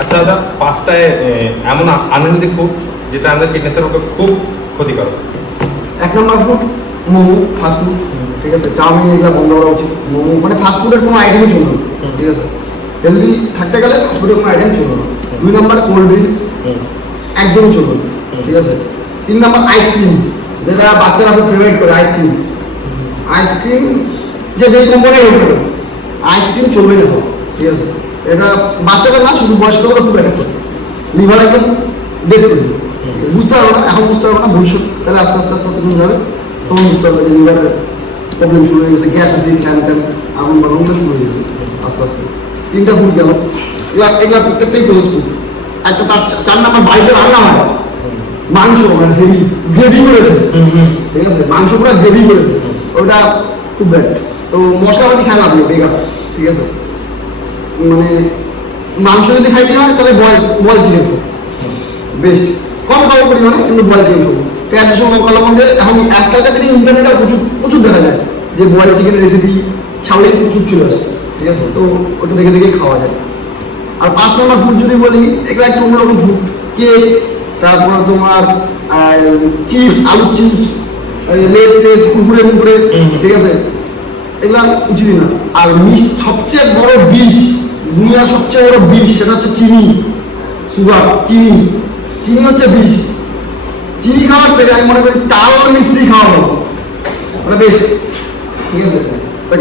আচ্ছা দাদা, পাঁচটায় এমন আনহেলদি ফুড যেটা আমাদের ফিটনেসের পক্ষে খুব ক্ষতিকারক। 1 নম্বর ফুড মোমো, ফাস্টফুড। ঠিক আছে, চাউমিন এগুলো বন্ধ করা উচিত। মোমো মানে ফাস্টফুডের কোনো আইটেমই চলবে না। ঠিক আছে, হেলদি থাকতে গেলে ফাস্টফুডের কোনো আইটেম চলবে না। 2 নম্বর কোল্ড ড্রিঙ্কস একদমই চলবে না। ঠিক আছে, 3 নম্বর আইসক্রিম, যেটা বাচ্চারা খুব ফেভারিট করে। আইসক্রিম আইসক্রিম যে যেই কোম্পানির হতে পারে, আইসক্রিম চলবে না। ঠিক আছে, এটা বাচ্চাদের না, শুধু বয়স্করা খুব এফেক্ট করে। লিভার একদম ডেড করে দেবে। বুঝতে পারবো না, এখন বুঝতে পারবো না, ভবিষ্যৎ তাহলে আস্তে আস্তে আস্তে তখন যাবে, তখন বুঝতে পারবে যে লিভারের প্রবলেম শুরু হয়ে গেছে, গ্যাস আছে, ফ্যান আগুন বাগুনগুলো শুরু হয়ে গেছে আস্তে আস্তে। 3টা ফুড গেল, এগুলা প্রত্যেকটাই প্রসেস ফুড। একটা তার 4 নম্বর বাড়িতে রান্না হয় মাংস, মানে হেভি গ্রেভি করে দেয়। ঠিক আছে, মাংস পুরো গ্রেভি করে দেয়, ওটা খুব ব্যাড। তো মশলাপাতি খায় না আপনি বেকার। ঠিক আছে, মানে মাংস যদি খাইতে হয় তাহলে বয়েল চিকেন বেস্ট। কম খাওয়ার পরিমাণে, কিন্তু বয়েল চিকেন খাবো। পেঁয়াজের সঙ্গে কলার মধ্যে এখন আজকালকার দিনে ইন্টারনেটে প্রচুর দেখা যায় যে বয়েল চিকেনের রেসিপি ছাউলে প্রচুর চলে আসে। ঠিক আছে, তো ওটা দেখে দেখে খাওয়া যায়। আর 5 নম্বর ফুড যদি বলি, এগুলো একটু অন্যরকম ফুড। কেক, তারপর তোমার চিপস, আলুর চিপস, লেস কুকুরে। ঠিক আছে, এগুলা উচিতই না। আর সবচেয়ে বড় বিষ, দুনিয়ার সবচেয়ে বড় বিষ, সেটা হচ্ছে চিনি, সুগার। চিনি হচ্ছে বিষ। চিনি খাওয়ার থেকে আমি মনে করি তাল মিস্ত্রি খাওয়া ভালো, ওটা বেস্ট। ঠিক আছে,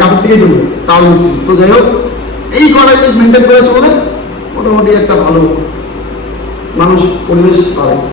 গাছের থেকেই চলবে তাল মিস্ত্রি। তো যাই হোক, এই কটা জিনিস মেনটেন করে চলে মোটামুটি একটা ভালো মানুষ পরিবেশ পাবে।